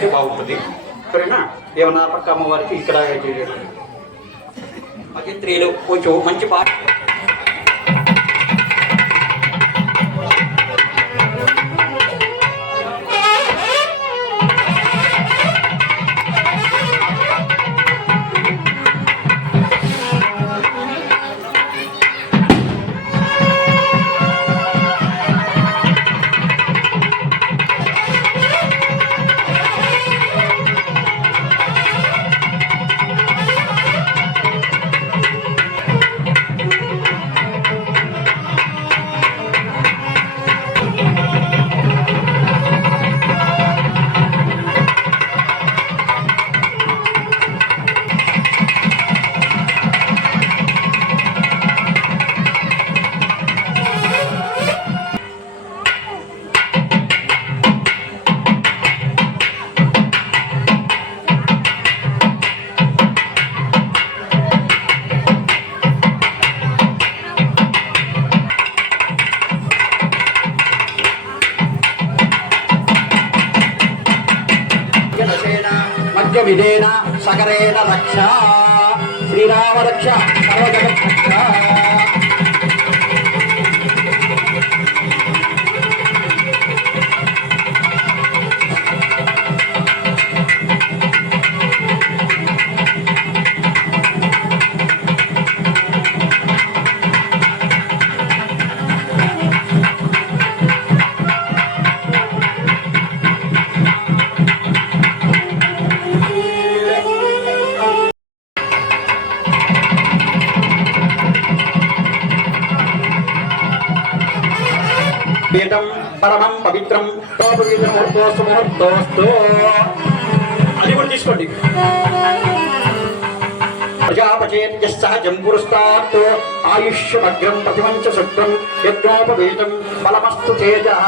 అయితే బాగుంటుంది. సరేనా? ఏమన్నా పక్క అమ్మవారికి ఇక్కడ మధ్యత్రీలు కొంచెం మంచి పాట విధేన సకరేణ రక్ష శ్రీరామ రక్ష సర్వజగత్ రక్ష. వేదం పరమం పవిత్రం ముహూర్తోస్తు ముహూర్తోస్తు. అది కూడా తీసుకోండి. ప్రజాపచేత్యసహజం పురస్తాత్ ఆయుష్యమగ్రం ప్రతిమంచ శుక్రం యజ్ఞోపవీతం బలమస్తు తేజః.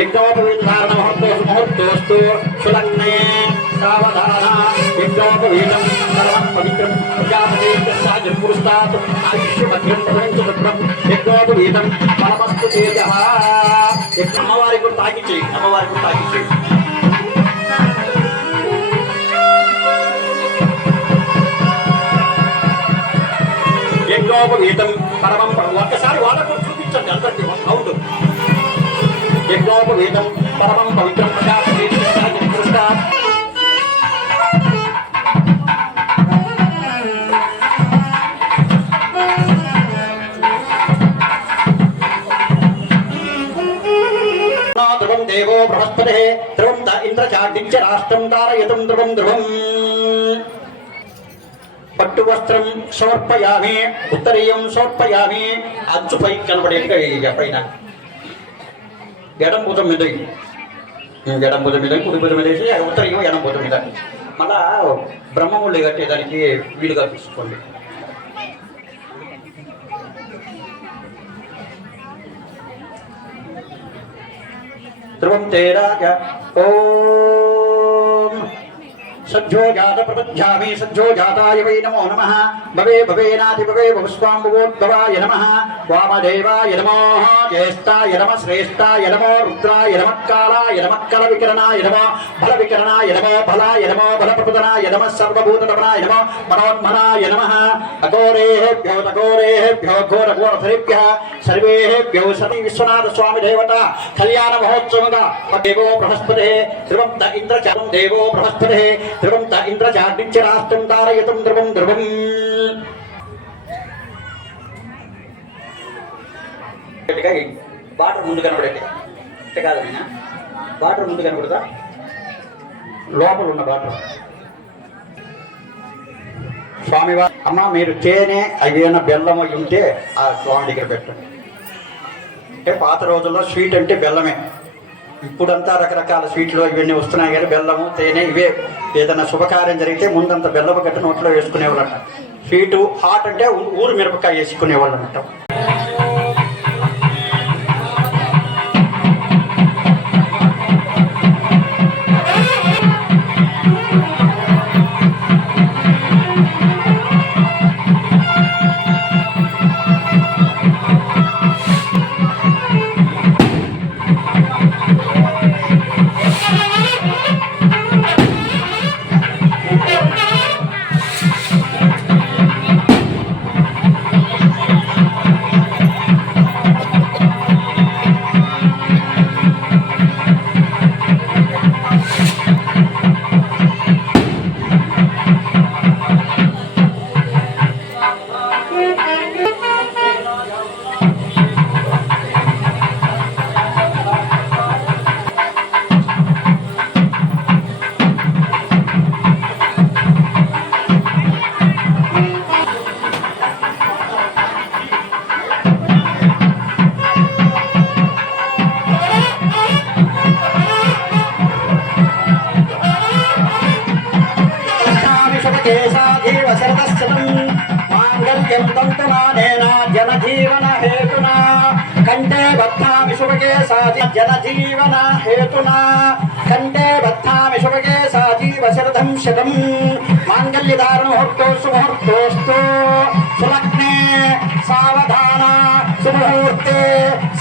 యజ్ఞోపవీతారణ ముహూర్తోస్తు ముహూర్తోస్తు సులగ్నే సావధాన. యజ్ఞోపవీతం పరమం పవిత్రం ప్రజాపచేత్యసహజం పురస్తాత్ ఆయుష్యమగ్రం ప్రతిమంచ శుక్రం యజ్ఞోపవీతం బలమస్తు తేజః. అమ్మవారికి కూడా తాకిచ్చేయి, అమ్మవారికి కూడా తాకిచ్చేయి. యజ్ఞోపవీతం పరమం ఒక్కసారి వాళ్ళకు చూపించండి అందరికీ అవును. యజ్ఞోపవీతం పరమం పవిత్రం ధ్రువం దేవో బృహస్పతే ధ్రువం ద ఇంద్రచాడ్డించ రాష్ట్రం తారయతం ధ్రువం ధ్రువం. పట్టు వస్త్రం సమర్పయామి, ఉత్తరీయం సమర్పయామి. అంచుపై కనబడేట్టుగా పైన ఎడం భుజం మీద, ఎడం భుజం మీద కుడి భుజం మీద వేసి ఉత్తరీయం ఎడం భుజం మీద. మళ్ళా బ్రహ్మముళ్ళు కట్టేదానికి వీలుగా తీసుకోండి. ధ్రువం తేరాజ ఓం సజ్జోజాత ప్రపద్యామి సజ్జోజాతాయ వై నమో నమః. భవే భవేనాది భవే భవస్వాంభవోద్భవాయ నమః. వామదేవాయ నమో జ్యేష్ఠాయ నమః శ్రేష్ఠాయ నమో రుద్రాయ నమః కాలాయ నమః కల వికరణాయ నమః బల వికరణాయ నమః బలాయ నమః బలప్రపదనాయ నమః సర్వభూతరమణాయ నమః మనోన్మనాయ నమః. అఘోరేభ్యో తఘోరేభ్యో ఘోరఘోరధరేభ్యః సర్వేభ్యో సతీ విశ్వనాథ స్వామి దేవత కళ్యాణ మహోత్సవంగా దేవో బృహస్పతే ధ్రువం ద ఇంద్రచారం దేవో బృహస్పతే ధ్రువం త ఇంద్రచాడ్డించ రాష్ట్రం తారయతం ధ్రువం ధ్రువం. బాటర్ ముందు కనబడేది కాదు, బాటర్ ముందు కనబడతా లోపల ఉన్న బాటర్. స్వామివారు అమ్మ మీరు తేనె అవేనా బెల్లం అవి ఉంటే ఆ స్వామి దగ్గర పెట్టండి. అంటే పాత రోజుల్లో స్వీట్ అంటే బెల్లమే. ఇప్పుడంతా రకరకాల స్వీట్లు ఇవన్నీ వస్తున్నాయి కానీ బెల్లము తేనె ఇవే. ఏదైనా శుభకార్యం జరిగితే ముందంతా బెల్లము గట్ట నోట్లో వేసుకునేవాళ్ళంట. స్వీటు హాట్ అంటే ఊరు మిరపకాయ వేసుకునేవాళ్ళు అంట. जनजीवन हेतुना कंठे बध्नामि शुभगे साजीव शरदं शतम् मांगल्यधारण मुहूर्तो सुमुहूर्तोस्तु सुलग्ने सावधान सुमुहूर्ते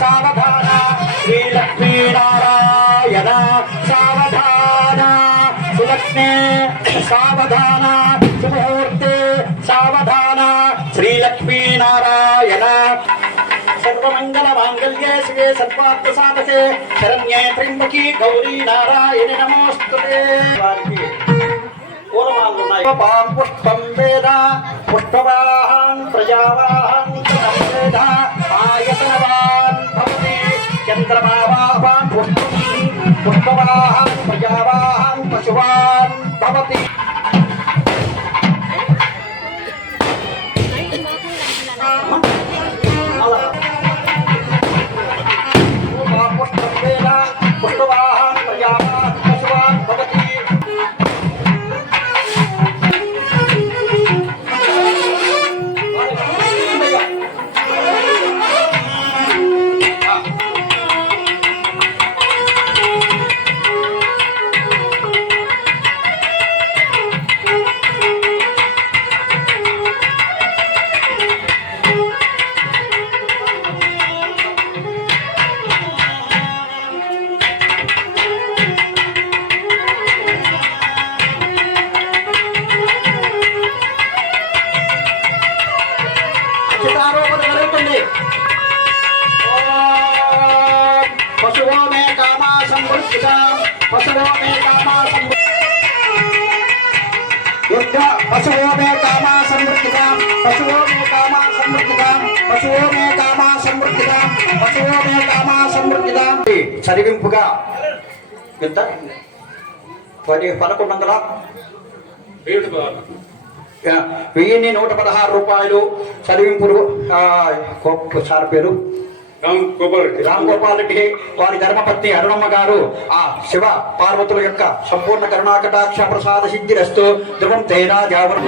सावधान श्रीलक्ष्मी नारायण सावधान सुलग्ने सावधान सुमुहूर्ते सावधान श्रीलक्ष्मी नारायण सर्वमंगल मांगल्ये शिवे सर्वार्थ साधके शरण्ये त्र्यंबकी गौरी नारायणि नमोस्तुते पां पुष्पं वेद पुष्पवाहं प्रजावाहं वेद आयतनवान् भवति चन्द्रमावाहं पुष्पवाहं प्रजावाहं पशुवान् भवति पुष्पवाहं प्रजावाहं पशुवान् भवति पशुओं में कामा समृद्धिका पशुओं में कामा पशुओं में कामा समृद्धिका पशुओं में कामा समृद्धिका पशुओं में कामा समृद्धिका पशुओं में कामा समृद्धिका చదివింపుగా ఎంత 1116 రూపాయలు చదివింపులు సార్ పేరు రామ్ గోపాల్ రెడ్డి వారి ధర్మపత్ని అరుణమ్మ గారు ఆ శివ పార్వతుల యొక్క సంపూర్ణ కరుణాకటాక్ష ప్రసాద సిద్ధిరస్తు ధ్రువం తేనా జావరు